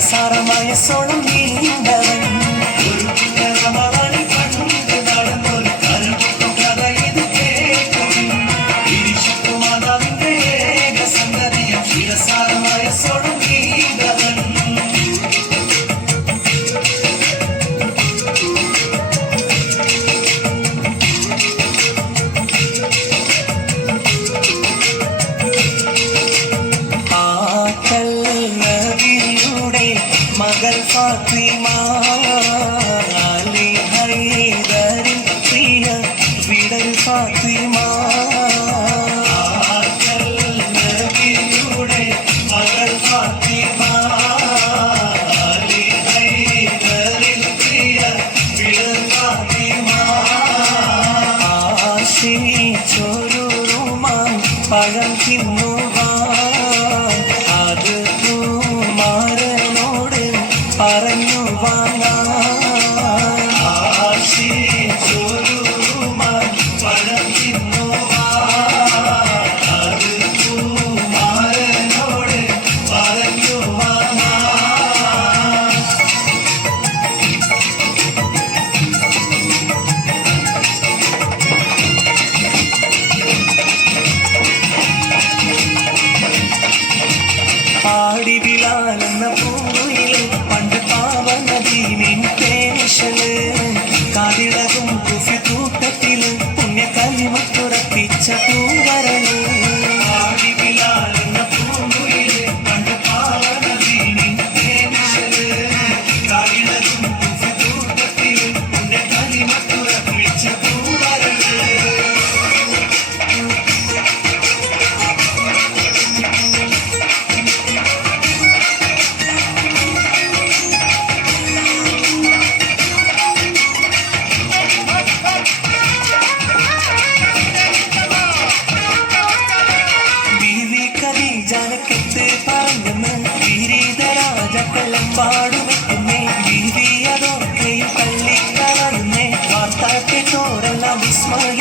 சாரமாய சோழம் நீண்டவன் ബീവി അതൊക്കെയും തള്ളിക്കളയുന്നേ വാർത്താക്കെ തോരെല്ലാം വിസ്മയം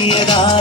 നീയതാ